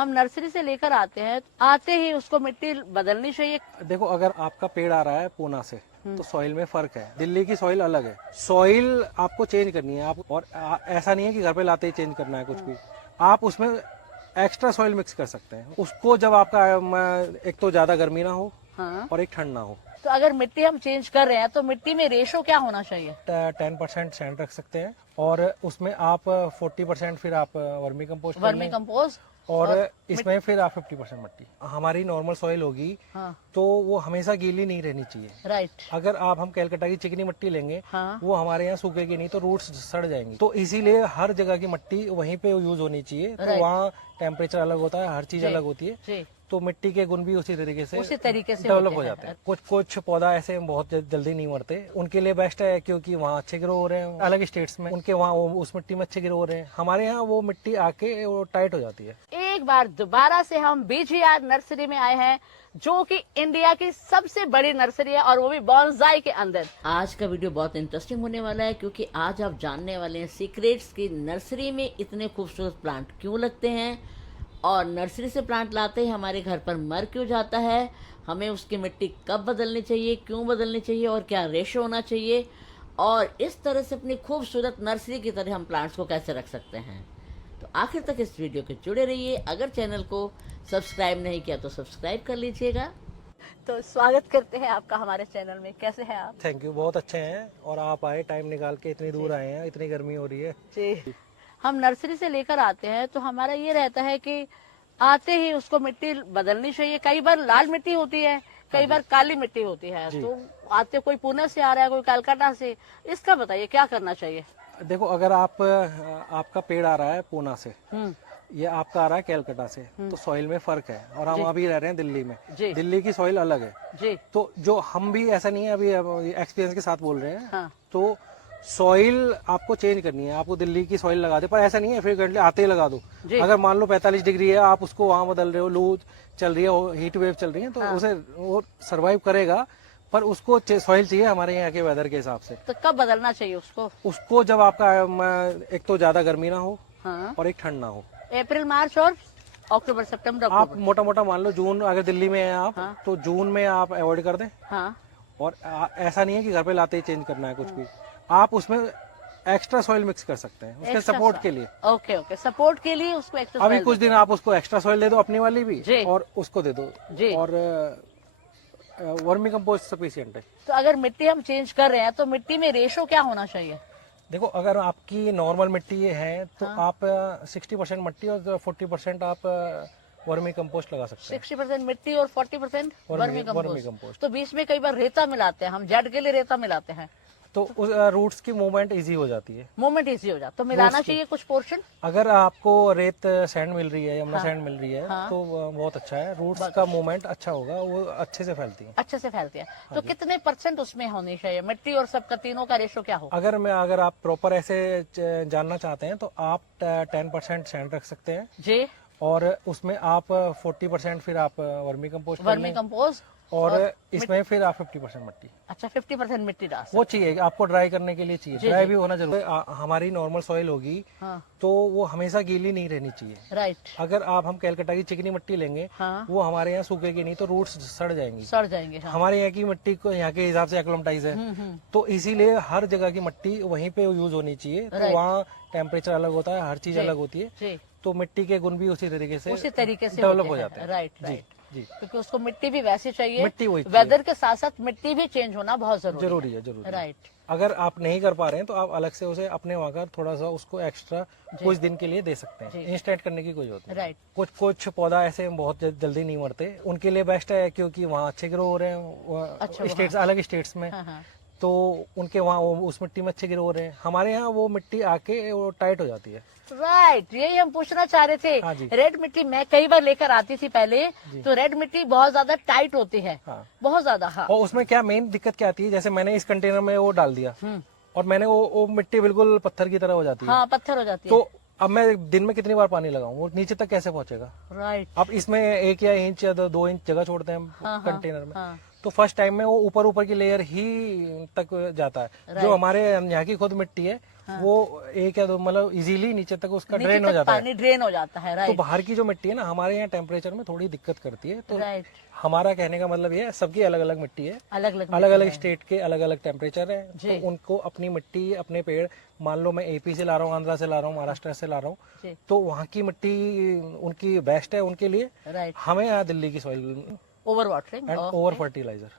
हम नर्सरी से लेकर आते हैं, आते ही उसको मिट्टी बदलनी चाहिए। देखो, अगर आपका पेड़ आ रहा है पूना से तो सॉइल में फर्क है। दिल्ली की सॉइल अलग है। सॉइल आपको चेंज करनी है आप, और ऐसा नहीं है कि घर पे लाते ही चेंज करना है कुछ भी। आप उसमें एक्स्ट्रा सॉइल मिक्स कर सकते हैं उसको, जब आपका एक तो ज्यादा गर्मी ना हो हाँ। और एक ठंड ना हो। तो अगर मिट्टी हम चेंज कर रहे हैं तो मिट्टी में रेशो क्या होना चाहिए? 10% सैंड रख सकते हैं, और उसमें आप 40% फिर आप वर्मी कंपोस्ट कर वर्मी लें, कंपोस्ट और इसमें फिर आप 50% मट्टी। हमारी नॉर्मल सॉइल होगी हाँ। तो वो हमेशा गीली नहीं रहनी चाहिए। राइट। अगर हम कैलकाटा की चिकनी मिट्टी लेंगे, हाँ। वो हमारे यहाँ सूखेगी नहीं तो रूट्स सड़ जाएंगी। तो इसीलिए हर जगह की मिट्टी वहीं पे यूज होनी चाहिए। तो वहाँ टेम्परेचर अलग होता है, हर चीज अलग होती है, जी। तो मिट्टी के गुण भी उसी तरीके से डेवलप हो जाते हैं। कुछ पौधा ऐसे बहुत जल्दी नहीं मरते, उनके लिए बेस्ट है, क्योंकि वहाँ अच्छे ग्रो हो रहे हैं। अलग स्टेट्स में उनके वहाँ उस मिट्टी में अच्छे ग्रो हो रहे हैं, हमारे यहाँ वो मिट्टी आके वो टाइट हो जाती है। एक बार दोबारा से हम बीजीआर नर्सरी में आए हैं, जो कि इंडिया की सबसे बड़ी नर्सरी है, और वो भी बॉन्साई के अंदर। आज का वीडियो बहुत इंटरेस्टिंग होने वाला है, क्योंकि आज आप जानने वाले हैं सीक्रेट्स की नर्सरी में इतने खूबसूरत प्लांट क्यों लगते हैं, और नर्सरी से प्लांट लाते ही हमारे घर पर मर क्यों जाता है, हमें उसकी मिट्टी कब बदलनी चाहिए, क्यों बदलनी चाहिए, और क्या रेशो होना चाहिए, और इस तरह से अपनी खूबसूरत नर्सरी की तरह हम प्लांट्स को कैसे रख सकते हैं। तो आखिर तक इस वीडियो के जुड़े रहिए। अगर चैनल को सब्सक्राइब नहीं किया तो सब्सक्राइब कर लीजिएगा। तो स्वागत करते हैं आपका हमारे चैनल में। कैसे हैं आप? थैंक यू, बहुत अच्छे हैं। और आप आए, टाइम निकाल के इतनी दूर आए हैं, इतनी गर्मी हो रही है जी। हम नर्सरी से लेकर आते हैं तो हमारा ये रहता है कि आते ही उसको मिट्टी बदलनी चाहिए। कई बार लाल मिट्टी होती है, कई बार काली मिट्टी होती है। तो आते कोई पुणे से आ रहा है, कोई कलकत्ता से, इसका बताइए क्या करना चाहिए? देखो, अगर आपका पेड़ आ रहा है पूना से, ये आपका आ रहा है कैलकाटा से, तो सॉइल में फर्क है। और हम अभी रह रहे हैं दिल्ली में। दिल्ली की सॉइल अलग है जी। तो जो हम भी ऐसा नहीं है, अभी एक्सपीरियंस के साथ बोल रहे हैं। हाँ। तो सॉइल आपको चेंज करनी है, आपको दिल्ली की सॉइल लगा दे, पर ऐसा नहीं है फ्रीक्वेंटली आते ही लगा दो। अगर मान लो 45 डिग्री है, आप उसको वहां बदल रहे हो, लू चल रही है, हीट वेव चल रही है, तो उसे वो सर्वाइव करेगा, पर उसको सॉइल चाहिए हमारे यहाँ के वेदर के हिसाब से। तो कब बदलना चाहिए उसको? जब आपका एक तो ज्यादा गर्मी ना हो और एक ठंड ना हो। अप्रैल, मार्च और अक्टूबर, सितंबर, आप मोटा मोटा मान लो जून, अगर दिल्ली में है आप, तो जून में आप अवॉइड कर दें। और ऐसा नहीं है कि घर पे लाते ही चेंज करना है कुछ भी। आप उसमें एक्स्ट्रा सॉइल मिक्स कर सकते हैं उसके सपोर्ट के लिए। ओके, सपोर्ट के लिए उसको एक्स्ट्रा। अभी कुछ दिन आप उसको एक्स्ट्रा सॉइल दे दो, अपनी वाली भी, और उसको दे दो, और वर्मी कंपोस्ट सफिशिएंट है। तो अगर मिट्टी हम चेंज कर रहे हैं तो मिट्टी में रेशो क्या होना चाहिए? देखो, अगर आपकी नॉर्मल मिट्टी ये है तो आप 60% मिट्टी और 40% आप वर्मी कंपोस्ट लगा सकते हैं। 60% मिट्टी और 40% वर्मी कंपोस्ट। तो बीच में कई बार रेता मिलाते हैं हम, जेड के लिए रेता मिलाते हैं, तो उस रूट्स की मूवमेंट इजी हो जाती है। मूवमेंट इजी हो जाता है, तो मिलाना चाहिए कुछ पोर्शन। अगर आपको रेत सैंड मिल रही है, यमुना सैंड मिल रही है, तो बहुत अच्छा है, रूट्स का मूवमेंट अच्छा होगा, वो अच्छे से फैलती है। अच्छे से फैलती है। तो कितने % उसमें होनी चाहिए मिट्टी और सबका, तीनों का रेशो क्या हो? अगर आप प्रॉपर ऐसे जानना चाहते हैं तो आप 10% सैंड रख सकते हैं जी, और उसमें आप 40% फिर आप वर्मी कंपोस्ट, और इसमें फिर आप 50% मिट्टी। अच्छा, 50% मिट्टी डाल वो चाहिए, आपको ड्राई करने के लिए चाहिए, ड्राई भी होना जरूरी है। हमारी नॉर्मल सॉइल होगी तो वो हमेशा गीली नहीं रहनी चाहिए। राइट। अगर हम कैलकाटा की चिकनी मिट्टी लेंगे, वो हमारे यहाँ सूखेगी नहीं तो रूट्स सड़ जाएंगी। हमारे यहाँ की मिट्टी को यहाँ के हिसाब से एक्लोमटाइज है, तो इसीलिए हर जगह की मिट्टी वहीं पे यूज होनी चाहिए। तो वहाँ टेम्परेचर अलग होता है, हर चीज अलग होती है, तो मिट्टी के गुण भी उसी तरीके से डेवलप हो जाते हैं। राइट। जी, क्योंकि उसको मिट्टी भी वैसी चाहिए, मिट्टी वही वेदर के साथ साथ मिट्टी भी चेंज होना बहुत जरूरी है। राइट। अगर आप नहीं कर पा रहे हैं तो आप अलग से उसे अपने वहाँ का थोड़ा सा उसको एक्स्ट्रा कुछ दिन के लिए दे सकते हैं। इंस्टेंट करने की कोई जरूरत नहीं। राइट। कुछ पौधा ऐसे बहुत जल्दी नहीं मरते, उनके लिए बेस्ट है, क्योंकि वहाँ अच्छे ग्रो हो रहे हैं। स्टेट्स अलग स्टेट्स में, तो उनके वहाँ उस मिट्टी में अच्छे ग्रो हो रहे हैं, हमारे यहाँ वो मिट्टी आके वो टाइट हो जाती है। राइट, यही हम पूछना चाह रहे थे। रेड मिट्टी मैं कई बार लेकर आती थी पहले, तो रेड मिट्टी बहुत ज्यादा टाइट होती है। बहुत ज्यादा। और उसमें क्या मेन दिक्कत क्या आती है, जैसे मैंने इस कंटेनर में वो डाल दिया और मैंने वो मिट्टी बिल्कुल पत्थर की तरह हो जाती है। पत्थर हो जाती है। तो अब मैं दिन में कितनी बार पानी लगाऊं, वो नीचे तक कैसे पहुंचेगा? राइट। अब इसमें 1 या इंच या 2 इंच जगह छोड़ते हैं कंटेनर में, तो फर्स्ट टाइम में वो ऊपर की लेयर ही तक जाता है। जो हमारे यहाँ की खुद मिट्टी है वो एक या दो मतलब इजीली नीचे तक उसका ड्रेन हो जाता है, पानी ड्रेन हो जाता है। तो राइट। बाहर की जो मिट्टी है ना हमारे यहाँ टेम्परेचर में थोड़ी दिक्कत करती है, तो राइट। हमारा कहने का मतलब ये है सबकी अलग अलग मिट्टी है, अलग अलग अलग स्टेट के अलग अलग टेम्परेचर है, जी। तो उनको अपनी मिट्टी अपने पेड़, मान लो मैं एपी से ला रहा हूँ, आंध्रा से ला रहा हूँ, महाराष्ट्र से ला रहा हूँ, तो वहाँ की मिट्टी उनकी बेस्ट है उनके लिए। राइट। हमें यहाँ दिल्ली की soil over watering and over fertiliser,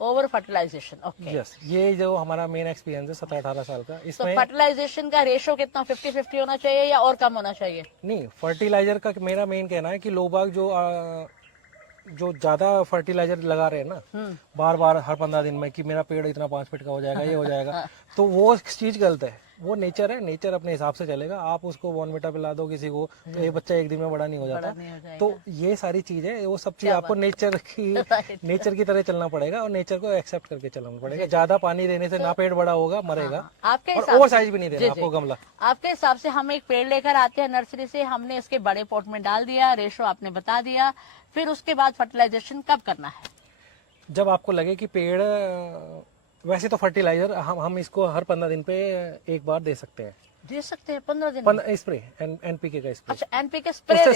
over fertilisation. Okay. Yes, ये जो हमारा मेन एक्सपीरियंस है 17-18 साल का तो इसमें। फर्टिलाइजेशन का रेशो कितना, 50-50 होना चाहिए या और कम होना चाहिए? नहीं, फर्टिलाइजर का मेरा मेन कहना है कि लोग बाग जो ज्यादा फर्टिलाइजर लगा रहे हैं ना बार बार हर 15 दिन में कि मेरा पेड़ इतना 5 फीट का हो जाएगा, ये हो जाएगा, तो वो चीज गलत है। वो नेचर है, नेचर अपने हिसाब से चलेगा। आप उसको बॉर्नविटा पिला दो किसी को तो एक बच्चा एक दिन में बड़ा नहीं हो जाता, तो ये सारी चीजें, वो सब चीज आपको नेचर की तरह चलना पड़ेगा और नेचर को एक्सेप्ट करके चलना पड़ेगा। ज्यादा पानी देने से ना पेड़ बड़ा होगा, मरेगा, और ओवर साइज भी नहीं देना आपको गमला। आपके हिसाब से हम एक पेड़ लेकर आते हैं नर्सरी से, हमने इसके बड़े पॉट में डाल दिया, रेशो आपने बता दिया, फिर उसके बाद फर्टिलाइजेशन कब करना है? जब आपको लगे कि पेड़, वैसे तो फर्टिलाइजर हम इसको हर 15 दिन पे एक बार दे सकते हैं। 15 दिन स्प्रे, एनपीके का स्प्रे। अच्छा, एनपीके स्प्रे उससे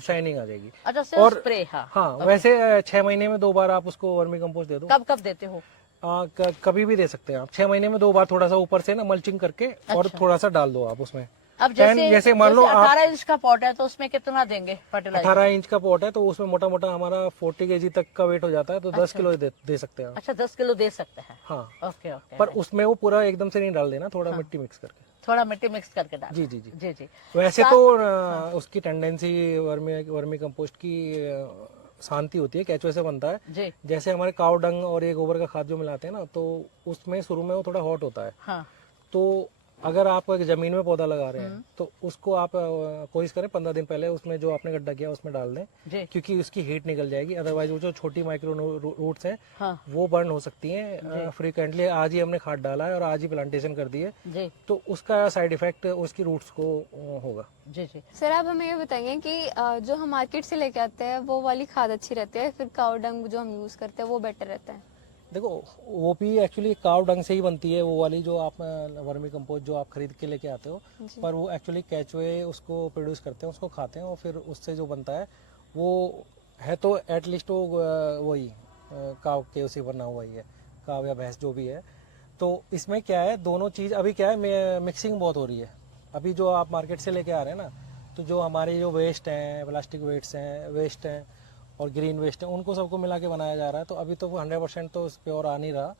शाइनिंग आ जाएगी। अच्छा, सिर्फ स्प्रे। हाँ, वैसे 6 महीने में 2 बार आप उसको वर्मी कंपोस्ट दे दो। कब कब देते हो? कभी भी दे सकते हैं आप, 6 महीने में 2 बार थोड़ा सा ऊपर से ना मल्चिंग करके और थोड़ा सा डाल दो आप उसमें। अब जैसे मान लो 18 इंच का पॉट है तो उसमें कितना देंगे फर्टिलाइजर? 18 इंच का पॉट है तो उसमें मोटा मोटा हमारा 40 kg तक का वेट हो जाता है, तो 10 किलो दे सकते हैं। अच्छा, 10 किलो दे सकते हैं। हाँ। Okay okay. पर उसमें वो पूरा एकदम से नहीं डाल देना, थोड़ा मिट्टी मिक्स करके। थोड़ा मिट्टी मिक्स करके डाल। जी जी जी जी जी। वैसे तो उसकी टेंडेंसी वर्मी कंपोस्ट की शांति होती है, केचुए से बनता है जी। जैसे हमारे काव डंग और ये गोबर का खाद जो मिलाते हैं ना, तो उसमें शुरू में वो थोड़ा हॉट होता है। हाँ। तो अगर आप एक जमीन में पौधा लगा रहे हैं तो उसको आप कोशिश करें 15 दिन पहले उसमें जो आपने गड्ढा किया उसमें डाल दें, क्योंकि उसकी हीट निकल जाएगी। अदरवाइज वो जो छोटी माइक्रो रूट्स हैं वो बर्न हो सकती हैं फ्रीक्वेंटली। आज ही हमने खाद डाला है और आज ही प्लांटेशन कर दी है, तो उसका साइड इफेक्ट उसकी रूट्स को होगा। जी जी। सर, आप हमें ये बताएंगे कि जो हम मार्केट से लेके आते हैं वो वाली खाद अच्छी रहती है, फिर काव डंग जो हम यूज करते हैं वो बेटर रहता है? देखो, वो भी एक्चुअली काव डंग से ही बनती है, वो वाली जो आप वर्मी कंपोस्ट जो आप खरीद के लेके आते हो, पर वो एक्चुअली केचुए उसको प्रोड्यूस करते हैं, उसको खाते हैं, और फिर उससे जो बनता है वो है तो एटलीस्ट वो वही काव के उसी बना हुआ ही है, काव या भैंस जो भी है। तो इसमें क्या है, दोनों चीज़ अभी क्या है, मिक्सिंग बहुत हो रही है। अभी जो आप मार्केट से लेके आ रहे हैं ना, तो जो हमारे जो वेस्ट हैं, प्लास्टिक वेस्ट हैं और ग्रीन वेस्ट है, उनको सबको मिला के बनाया जा रहा है, तो अभी तो 100% तो प्योर आ नहीं रहा।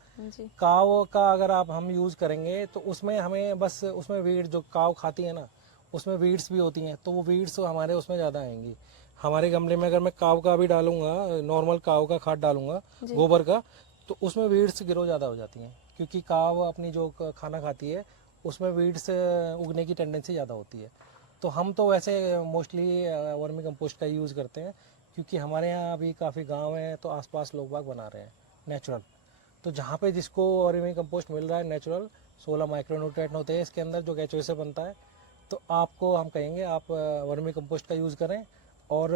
काव का अगर आप हम यूज करेंगे तो उसमें हमें बस उसमें वीड जो काव खाती है ना, उसमें वीड्स भी होती हैं, तो वो वीड्स हमारे उसमें ज़्यादा आएंगी। हमारे गमले में अगर मैं काव का भी डालूंगा, नॉर्मल काव का खाद डालूंगा गोबर का, तो उसमें वीड्स ग्रो ज़्यादा हो जाती हैं, क्योंकि काव अपनी जो खाना खाती है उसमें वीड्स उगने की टेंडेंसी ज़्यादा होती है। तो हम तो वैसे मोस्टली वर्मी कंपोस्ट का यूज़ करते हैं, क्योंकि हमारे यहाँ अभी काफ़ी गांव हैं, तो आसपास लोग बाग बना रहे हैं नेचुरल। तो जहाँ पे जिसको वर्मी कंपोस्ट मिल रहा है नेचुरल, 16 माइक्रोन्यूट्रिएंट होते हैं इसके अंदर जो केचुए से बनता है, तो आपको हम कहेंगे आप वर्मी कंपोस्ट का यूज़ करें। और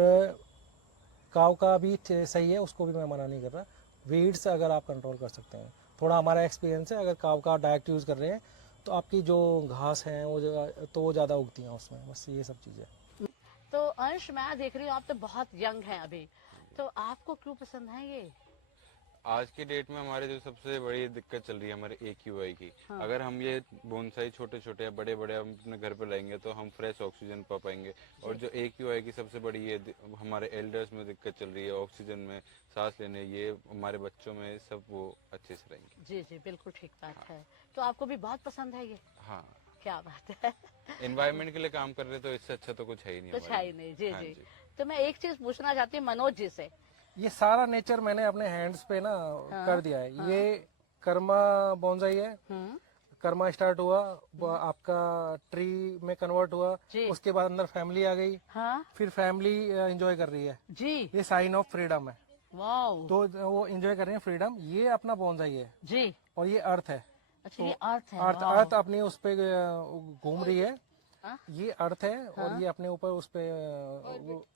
काव का भी सही है, उसको भी मैं मना नहीं कर रहा। वीड्स अगर आप कंट्रोल कर सकते हैं, थोड़ा हमारा एक्सपीरियंस है, अगर काव का डायरेक्ट यूज़ कर रहे हैं तो आपकी जो घास है वो ज़्यादा उगती हैं उसमें, बस ये सब चीज़ें। तो अंश, मैं देख रही हूँ आप तो बहुत यंग हैं अभी, तो आपको क्यों पसंद है ये? आज की डेट में हमारे जो सबसे बड़ी दिक्कत चल रही है हमारे AQI की। अगर हम ये बोनसाई छोटे छोटे या बड़े बड़े हम अपने घर पे लाएंगे तो हम फ्रेश ऑक्सीजन पा पाएंगे। और जो AQI की सबसे बड़ी ये हमारे एल्डर्स में दिक्कत चल रही है, ऑक्सीजन में, सांस लेने, ये हमारे बच्चों में सब वो अच्छे से रहेंगे। जी जी, बिल्कुल ठीक बात है। तो आपको भी बहुत पसंद है ये? हाँ, क्या बात है। एनवायरमेंट के लिए काम कर रहे तो इससे अच्छा तो कुछ है ही नहीं। कुछ है ही नहीं। जी जी। तो मैं एक चीज पूछना चाहती हूँ मनोज जी से, ये सारा नेचर मैंने अपने हैंड्स पे ना कर दिया है। ये कर्मा बोनसाई है, कर्मा स्टार्ट हुआ, आपका ट्री में कन्वर्ट हुआ, उसके बाद अंदर फैमिली आ गई, फिर फैमिली एंजॉय कर रही है जी। ये साइन ऑफ फ्रीडम है। वाओ। तो वो एंजॉय कर रहे हैं फ्रीडम। ये अपना बोनसाई है जी, और ये अर्थ है। अच्छा, ये अर्थ है। अर्थ अपनी उस पे घूम रही है। ये अर्थ है और ये अपने ऊपर उस पे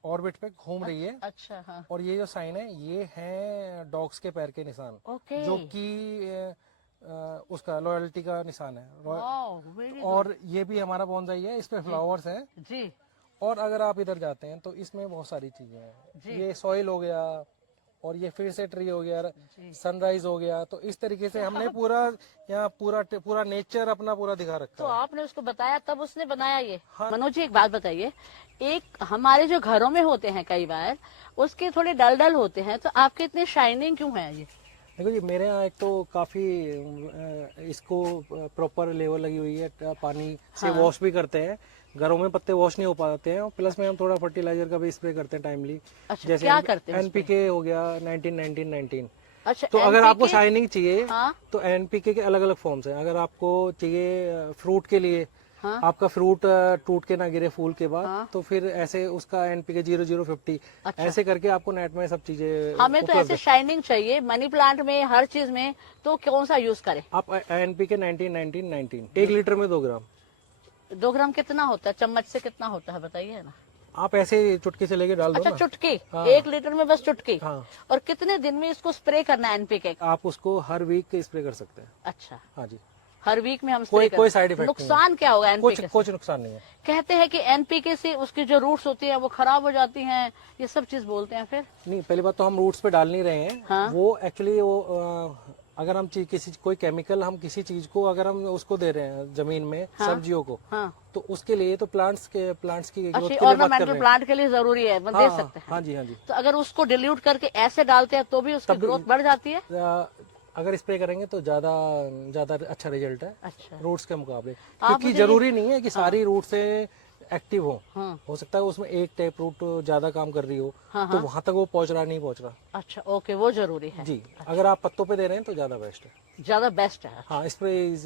ऑर्बिट पे घूम रही है। अच्छा। और ये जो साइन है ये है डॉग्स के पैर के निशान, जो कि उसका लॉयल्टी का निशान है। और ये भी हमारा बोनसाई है, इस पे फ्लावर्स हैं जी। और अगर आप इधर जाते हैं तो इसमें बहुत सारी चीजें हैं। ये सॉइल हो गया और ये फिर से ट्री हो गया, सनराइज हो गया। तो इस तरीके से हमने पूरा यहाँ पूरा नेचर अपना पूरा दिखा रखा तो है। आपने उसको बताया तब उसने बनाया ये। हाँ। मनोज जी एक बात बताइए, एक हमारे जो घरों में होते हैं कई बार उसके थोड़े डल डल होते हैं, तो आपके इतने शाइनिंग क्यों है ये? देखो जी, मेरे यहाँ एक तो काफी इसको प्रॉपर लेवल लगी हुई है, पानी से वॉश भी करते हैं। घरों में पत्ते वॉश नहीं हो पाते हैं, प्लस में हम थोड़ा फर्टिलाइजर का भी स्प्रे करते हैं टाइमली। अच्छा, जैसे क्या करते हैं? एनपीके हो गया 19-19-19। अच्छा, तो अगर आपको NPK शाइनिंग चाहिए हाँ? तो एनपीके के अलग अलग फॉर्म्स हैं। अगर आपको चाहिए फ्रूट के लिए, हाँ? आपका फ्रूट टूट के ना गिरे फूल के बाद, हाँ? तो फिर ऐसे उसका एनपीके 0050 ऐसे करके आपको नेट में सब चीजें हमें तो उपलब्ध ऐसे शाइनिंग चाहिए मनी प्लांट में, हर चीज में, तो कौन सा यूज करें? आप एनपीके 19-19-19 1 लीटर में 2 ग्राम। 2 ग्राम कितना होता है? चम्मच से कितना होता है बताइए ना। आप ऐसे चुटकी से लेके डाल दो अच्छा, ना। चुटकी। हाँ। 1 लीटर में बस चुटकी। हाँ। और कितने दिन में इसको स्प्रे करना है एनपीके? आप उसको हर वीक स्प्रे कर सकते हैं। अच्छा, हाँ जी, हर वीक में हम कोई स्प्रे कोई साइड इफेक्ट नुकसान क्या होगा एनपीके से? कुछ नुकसान नहीं है। कहते हैं कि एनपीके से उसकी जो रूट्स होती है वो खराब हो जाती हैं, ये सब चीज बोलते हैं। फिर नहीं, पहली बात तो हम रूट्स पे डाल नहीं रहे हैं। हाँ? वो एक्चुअली वो अगर हम कोई केमिकल हम किसी चीज को अगर हम उसको दे रहे हैं जमीन में, सब्जियों को, हाँ। तो उसके लिए तो प्लांट्स की ग्रोथ के लिए बात कर ऑर्नामेंटल रहे हैं। प्लांट के लिए जरूरी है, दे सकते हैं। हाँ जी, हाँ जी। तो अगर उसको डिल्यूट करके ऐसे डालते हैं तो भी उसकी ग्रोथ बढ़ जाती है? अगर स्प्रे करेंगे तो ज्यादा अच्छा रिजल्ट है अच्छा, रूट्स के मुकाबले, क्योंकि जरूरी नहीं है कि सारी रूट से एक्टिव हो। हाँ। हो सकता है उसमें एक टाइप रूट ज्यादा काम कर रही हो, हाँ, तो वहां तक वो पहुंच रहा। अच्छा, ओके, वो जरूरी है जी। अगर आप पत्तों पे दे रहे हैं तो ज्यादा बेस्ट है। ज्यादा बेस्ट है। हाँ, स्प्रे इज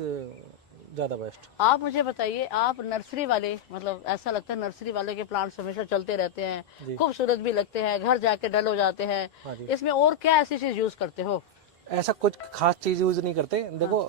ज्यादा बेस्ट। आप मुझे बताइए, आप नर्सरी वाले, मतलब ऐसा लगता है नर्सरी वाले के प्लांट्स हमेशा चलते रहते हैं, खूबसूरत भी लगते हैं, घर जाके डल हो जाते हैं। हाँ जी। इसमें और क्या ऐसी चीज यूज करते हो? ऐसा कुछ खास चीज यूज नहीं करते। देखो,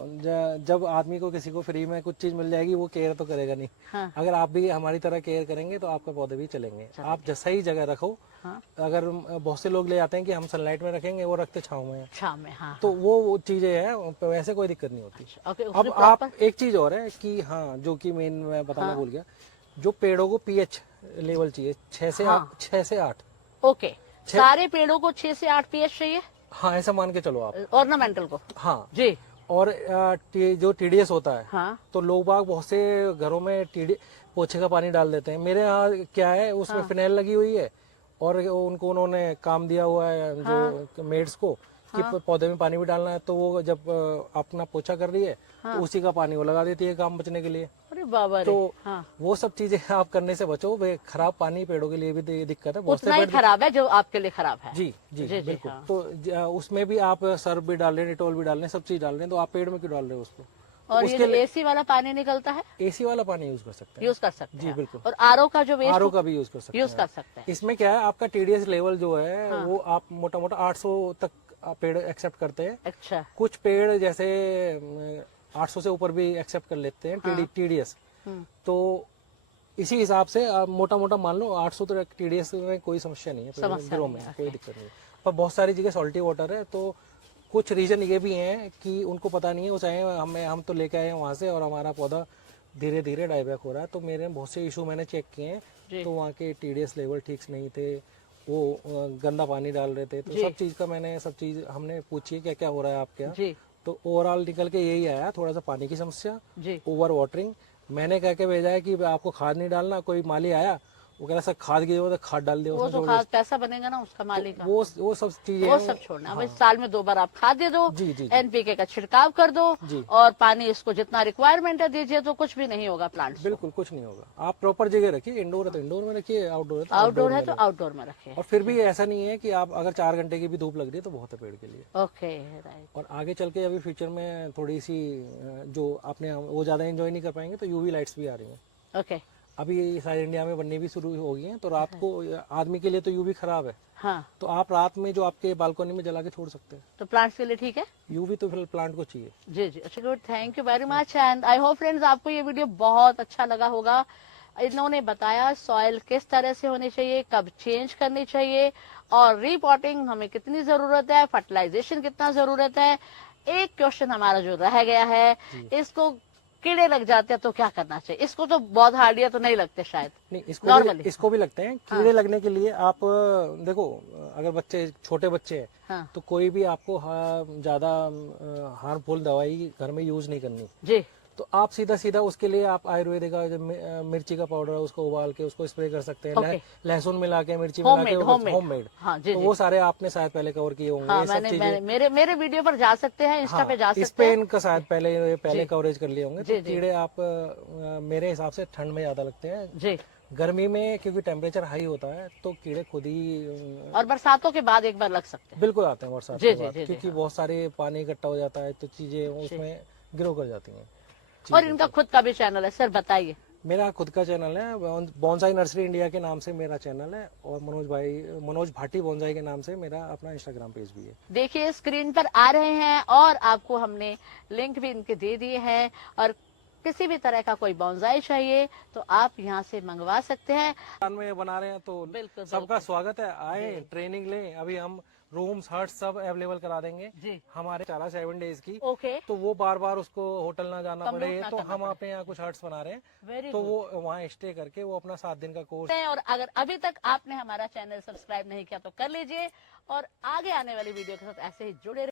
जब आदमी को किसी को फ्री में कुछ चीज मिल जाएगी वो केयर तो करेगा नहीं। हाँ। अगर आप भी हमारी तरह केयर करेंगे तो आपके पौधे भी चलेंगे। आप सही जगह रखो। हाँ। अगर बहुत से लोग ले जाते हैं कि हम सनलाइट में रखेंगे, वो रखते छांव में। छांव में, हाँ। तो वो चीजें हैं, वैसे कोई दिक्कत नहीं होती। ओके, अब आप एक चीज और है कि हाँ, जो कि मेन मैं बताना भूल गया, जो पेड़ों को पीएच लेवल चाहिए 6 से 8। ओके, सारे पेड़ों को 6 से 8 पीएच चाहिए? हाँ, ऐसा मान के चलो आप। ऑर्नामेंटल को? हाँ जी। और जो टीडीएस होता है, हाँ। तो लोग बाग बहुत से घरों में पोछे का पानी डाल देते हैं। मेरे यहाँ क्या है, उसमें फिनाइल लगी हुई है और उन्होंने काम दिया हुआ है जो मेड्स को कि पौधे में पानी भी डालना है। तो वो जब अपना पोछा कर रही है तो उसी का पानी वो लगा देती है काम बचने के लिए। अरे बाबा रे। तो हाँ। वो सब चीजें आप करने से बचो। खराब पानी पेड़ों के लिए भी दिक्कत है। उतना ही खराब है जो आपके लिए खराब है। जी जी, जी, बिल्कुल। हाँ। तो उसमें भी आप सर्फ भी डाल रहे हैं, डिटॉल भी डाल रहे हैं, सब चीज डाल रहे हैं, तो आप पेड़ में क्यों डाल रहे हो उसको? और ये जो एसी वाला पानी निकलता है, एसी वाला पानी यूज कर सकते हैं। यूज कर सकते हैं। जी बिल्कुल। और आरओ का जो वेस्ट, आरओ का भी यूज कर सकते हैं। यूज कर सकते हैं। इसमें क्या है, आपका टीडीएस लेवल जो है वो आप मोटा मोटा 800 तक पेड़ एक्सेप्ट करते हैं। अच्छा। कुछ पेड़ जैसे 800 से ऊपर भी एक्सेप्ट कर लेते हैं टीडीएस। तो इसी हिसाब से आप मोटा मोटा मान लो 800 तक टीडीएस में कोई समस्या नहीं है, पेड़ों में कोई दिक्कत नहीं है। पर बहुत सारी जगह सॉल्टी वाटर है, तो कुछ रीजन ये भी हैं कि उनको पता नहीं है, वो चाहे हम तो लेके आए हैं वहाँ से और हमारा पौधा धीरे धीरे डाइबैक हो रहा है। तो मेरे बहुत से इशू मैंने चेक किए हैं, तो वहाँ के टीडीएस लेवल ठीक नहीं थे, वो गंदा पानी डाल रहे थे। तो सब चीज हमने पूछी है क्या क्या हो रहा है आपके यहाँ। तो ओवरऑल निकल के यही आया, थोड़ा सा पानी की समस्या, ओवर वाटरिंग। मैंने कह के भेजा है कि आपको खाद नहीं डालना। कोई माली आया, वो कह रहा सर खाद की जरूरत है, खाद डाल दिया। वो तो खाद पैसा बनेगा ना उसका मालिक का। वो सब चीजें, वो सब छोड़ना। भाई साल में 2 बार आप खाद दे दो, एनपीके का छिड़काव कर दो और पानी इसको जितना रिक्वायरमेंट है दीजिए, तो कुछ भी नहीं होगा प्लांट। बिल्कुल कुछ नहीं होगा। आप प्रॉपर जगह रखिए, इंडोर है तो इंडोर में रखिए, आउटडोर है तो आउटडोर में रखिए। और फिर भी ऐसा नहीं है कि आप अगर 4 घंटे की भी धूप लग रही है तो बहुत है पेड़ के लिए। Okay, right. और आगे चल के अभी फ्यूचर में थोड़ी सी जो आपने वो ज्यादा एंजॉय नहीं कर पाएंगे, तो यूवी लाइट्स भी आ रही हैं। ओके। अभी सारे इंडिया में बनने भी शुरू हो गई हैं। तो रात को आदमी के लिए तो यूवी खराब है। हाँ। तो आप रात में जो आपके बालकनी में जला के छोड़ सकते हैं। तो प्लांट्स के लिए ठीक है। यूवी तो फिर प्लांट को चाहिए। जी जी, अच्छा, good, thank you very much. And I hope friends आपको ये वीडियो बहुत अच्छा लगा होगा। इन्होंने बताया सॉइल किस तरह से होनी चाहिए, कब चेंज करनी चाहिए और रीपॉटिंग हमें कितनी जरूरत है, फर्टिलाइजेशन कितना जरूरत है, एक क्वेश्चन हमारा जो रह गया है, इसको कीड़े लग जाते हैं तो क्या करना चाहिए? इसको तो बहुत हार्डिया तो नहीं लगते शायद, नहीं, नॉर्मली इसको भी लगते हैं। कीड़े लगने के लिए आप देखो, अगर बच्चे छोटे बच्चे हैं हाँ तो कोई भी आपको ज्यादा हार्मफुल दवाई घर में यूज नहीं करनी जी। तो आप सीधा सीधा उसके लिए आप आयुर्वेदिक का जो मिर्ची का पाउडर है उसको उबाल के उसको स्प्रे कर सकते हैं। Okay. लहसुन मिला के, मिर्ची मिला के, होममेड होममेड। हाँ जी तो जी। वो सारे आपने शायद पहले कवर किए होंगे। हाँ ये सब मैंने चीजें मेरे वीडियो पर जा सकते हैं, इंस्टा पे जा इस सकते पे हैं। इनका शायद पहले जी। कवरेज कर लिए होंगे। जी, तो जी। कीड़े आप मेरे हिसाब से ठंड में ज्यादा लगते हैं। जी। गर्मी में क्योंकि टेम्परेचर हाई होता है तो कीड़े खुद ही और बरसातों के बाद एक बार लग सकते हैं। बिल्कुल आते हैं बरसात जी, के जी, बाद, जी, जी, क्योंकि हाँ। बहुत सारे पानी इकट्ठा हो जाता है तो चीजें उसमें ग्रो कर जाती हैं। और इनका खुद का भी चैनल है, सर बताइए। मेरा खुद का चैनल है, बोनसाई नर्सरी इंडिया के नाम से मेरा चैनल है, और मनोज भाटी बोनसाई के नाम से मेरा अपना इंस्टाग्राम पेज भी है। देखिए स्क्रीन पर आ रहे हैं और आपको हमने लिंक भी इनके दे दिए हैं, और किसी भी तरह का कोई बोनसाई चाहिए तो आप यहाँ से मंगवा सकते हैं। में बना रहे हैं तो बिल्कुल, सबका बिल्कुल। स्वागत है, आए ट्रेनिंग लें। अभी हम रूम्स हर्ट सब अवेलेबल करा देंगे जी। हमारे 7 डेज की। ओके। तो वो बार बार उसको होटल ना जाना कम पड़े, लोग ना तो करना हम पड़े। अपने यहाँ कुछ हर्ट्स बना रहे हैं। वेरी तो गुड। वो वहाँ स्टे करके वो अपना 7 दिन का कोर्स। और अगर अभी तक आपने हमारा चैनल सब्सक्राइब नहीं किया तो कर लीजिए, और आगे आने वाली वीडियो के साथ ऐसे ही जुड़े